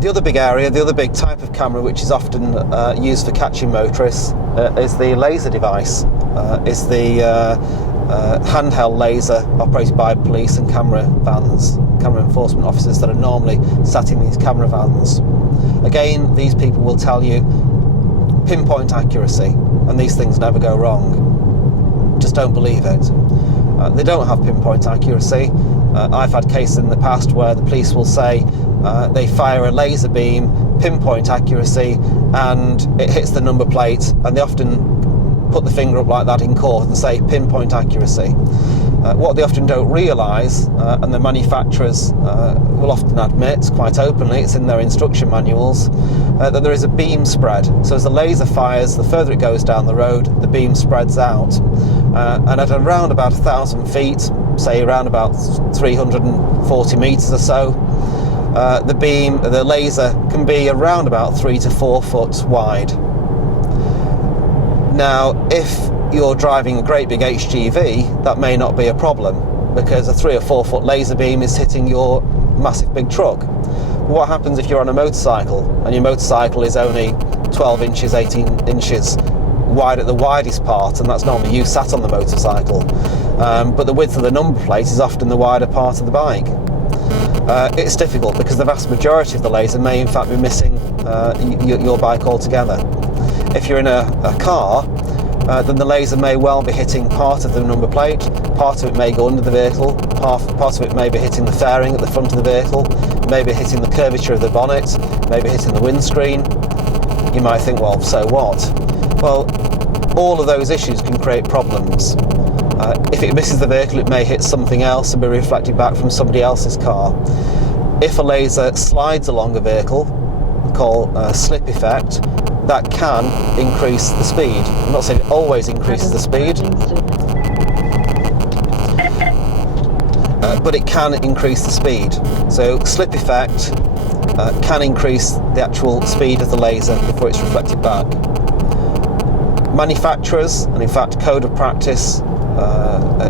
The other big area, the other big type of camera which is often used for catching motorists is the laser device. Is the handheld laser operated by police and camera vans, camera enforcement officers that are normally sat in these camera vans. Again, these people will tell you pinpoint accuracy, and these things never go wrong. Just don't believe it. They don't have pinpoint accuracy. I've had cases in the past where the police will say they fire a laser beam, pinpoint accuracy, and it hits the number plate, and they often put the finger up like that in court and say pinpoint accuracy. What they often don't realise, and the manufacturers will often admit quite openly, it's in their instruction manuals, that there is a beam spread. So as the laser fires, the further it goes down the road, the beam spreads out. And at around about 1,000 feet, say around about 340 metres or so, the laser can be around about 3 to 4 foot wide. Now, if you're driving a great big HGV, that may not be a problem, because a 3 or 4 foot laser beam is hitting your massive big truck. But what happens if you're on a motorcycle, and your motorcycle is only 12 inches, 18 inches wide at the widest part, and that's normally you sat on the motorcycle, but the width of the number plate is often the wider part of the bike. It's difficult because the vast majority of the laser may in fact be missing your bike altogether. If you're in a car, then the laser may well be hitting part of the number plate, part of it may go under the vehicle, part of it may be hitting the fairing at the front of the vehicle, maybe hitting the curvature of the bonnet, maybe hitting the windscreen. You might think, well, so what? Well, all of those issues can create problems. If it misses the vehicle, it may hit something else and be reflected back from somebody else's car. If a laser slides along a vehicle, called a slip effect, that can increase the speed. I'm not saying it always increases the speed, but it can increase the speed. So slip effect can increase the actual speed of the laser before it's reflected back. Manufacturers, and in fact code of practice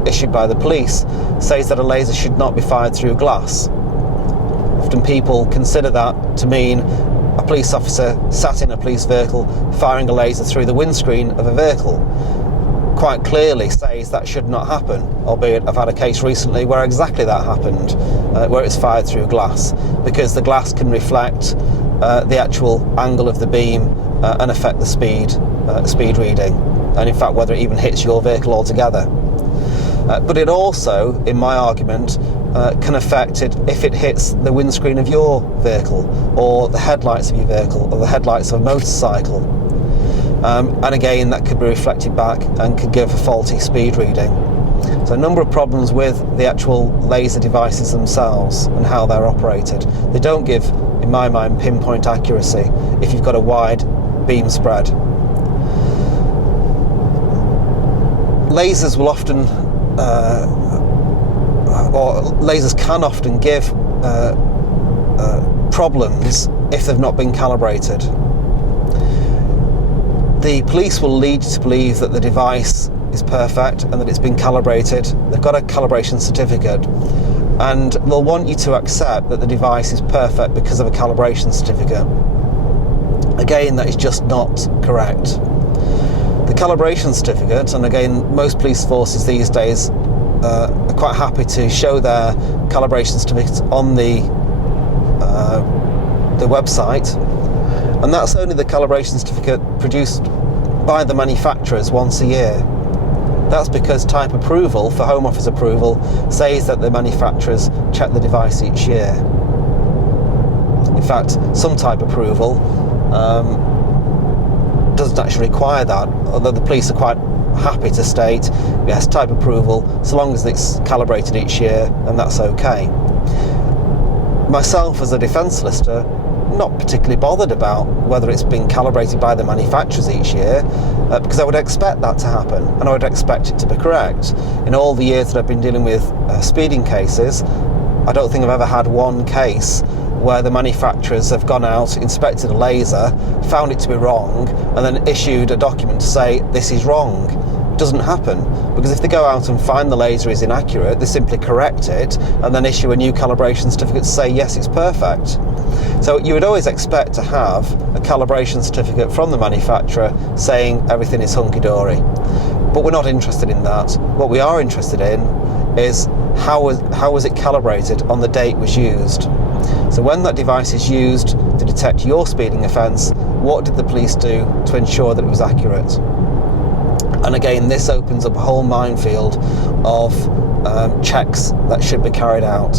issued by the police, says that a laser should not be fired through glass. Often people consider that to mean a police officer sat in a police vehicle firing a laser through the windscreen of a vehicle. Quite clearly says that should not happen, albeit I've had a case recently where exactly that happened, where it's fired through glass, because the glass can reflect the actual angle of the beam and affect the speed reading, and in fact whether it even hits your vehicle altogether. But it also, in my argument, can affect it if it hits the windscreen of your vehicle, or the headlights of your vehicle, or the headlights of a motorcycle. And again, that could be reflected back and could give a faulty speed reading. So a number of problems with the actual laser devices themselves and how they're operated. They don't give, in my mind, pinpoint accuracy if you've got a wide beam spread. Lasers will often or lasers can often give problems if they've not been calibrated. The police will lead you to believe that the device is perfect and that it's been calibrated. They've got a calibration certificate, and they'll want you to accept that the device is perfect because of a calibration certificate. Again, that is just not correct. The calibration certificate, and again, most police forces these days are quite happy to show their calibration certificates on the website, and that's only the calibration certificate produced by the manufacturers once a year. That's because type approval, for Home Office approval, says that the manufacturers check the device each year. In fact, some type approval doesn't actually require that, although the police are quite happy to state, yes, type approval, so long as it's calibrated each year, and that's okay. Myself, as a defence solicitor, not particularly bothered about whether it's been calibrated by the manufacturers each year, because I would expect that to happen, and I would expect it to be correct. In all the years that I've been dealing with speeding cases, I don't think I've ever had one case where the manufacturers have gone out, inspected a laser, found it to be wrong, and then issued a document to say this is wrong. doesn't happen, because if they go out and find the laser is inaccurate, they simply correct it and then issue a new calibration certificate to say yes, it's perfect. So you would always expect to have a calibration certificate from the manufacturer saying everything is hunky-dory, but we're not interested in that. What we are interested in is how was it calibrated on the date it was used. So when that device is used to detect your speeding offence, what did the police do to ensure that it was accurate? And again, this opens up a whole minefield of checks that should be carried out.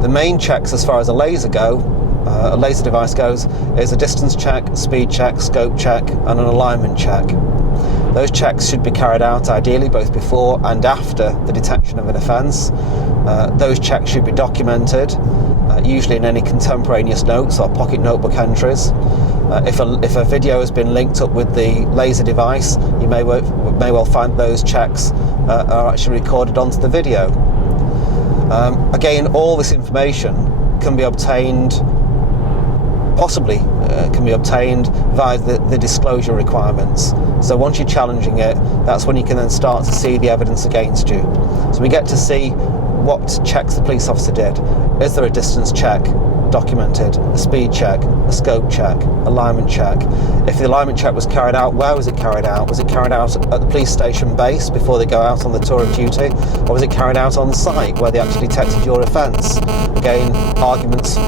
The main checks as far as a laser device goes, is a distance check, speed check, scope check, and an alignment check. Those checks should be carried out ideally both before and after the detection of an offence. Those checks should be documented, usually in any contemporaneous notes or pocket notebook entries. If a video has been linked up with the laser device, you may well find those checks are actually recorded onto the video. Again, all this information can be obtained, via the disclosure requirements. So once you're challenging it, that's when you can then start to see the evidence against you. So we get to see what checks the police officer did. Is there a distance check documented, a speed check, a scope check, alignment check? If the alignment check was carried out, where was it carried out? Was it carried out at the police station base before they go out on the tour of duty, or was it carried out on site where they actually detected your offence? Again, arguments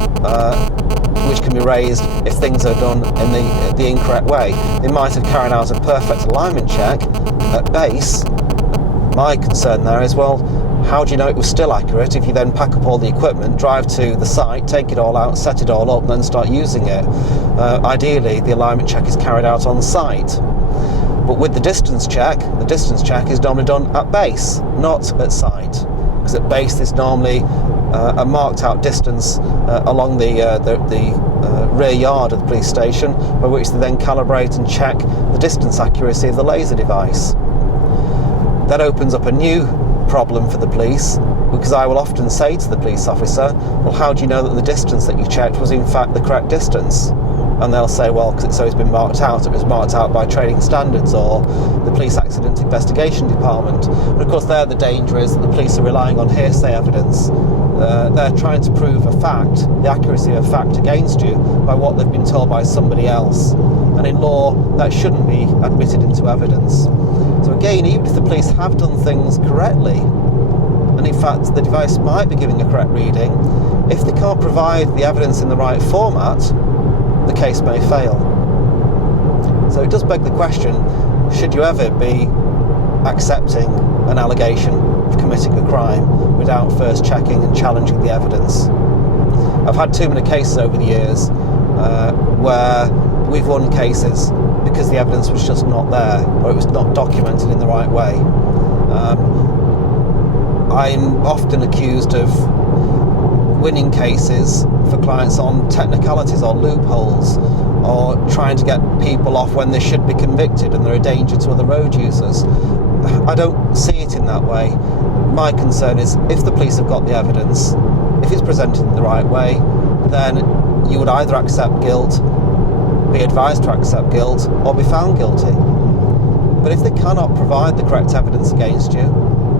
which can be raised if things are done in the incorrect way. They might have carried out a perfect alignment check at base. My concern there is, well, how do you know it was still accurate if you then pack up all the equipment, drive to the site, take it all out, set it all up, and then start using it? Ideally, the alignment check is carried out on site. But with the distance check is normally done at base, not at site. Because at base there's normally a marked out distance along the rear yard of the police station, by which they then calibrate and check the distance accuracy of the laser device. That opens up a new problem for the police, because I will often say to the police officer, well, how do you know that the distance that you checked was in fact the correct distance? And they'll say, well, because it's been marked out, it was marked out by training standards or the Police Accident Investigation Department. But of course there the danger is that the police are relying on hearsay evidence. They're trying to prove a fact, the accuracy of a fact against you, by what they've been told by somebody else. And in law, that shouldn't be admitted into evidence. So again, even if the police have done things correctly, and in fact the device might be giving a correct reading, if they can't provide the evidence in the right format, the case may fail. So it does beg the question, should you ever be accepting an allegation of committing a crime without first checking and challenging the evidence? I've had too many cases over the years where we've won cases because the evidence was just not there, or it was not documented in the right way. I'm often accused of winning cases for clients on technicalities or loopholes, or trying to get people off when they should be convicted and they're a danger to other road users. I don't see it in that way. My concern is, if the police have got the evidence, if it's presented in the right way, then you would either accept guilt, be advised to accept guilt, or be found guilty. But if they cannot provide the correct evidence against you,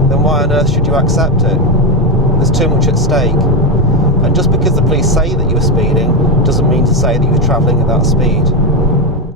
then why on earth should you accept it? There's too much at stake. And just because the police say that you were speeding doesn't mean to say that you were travelling at that speed.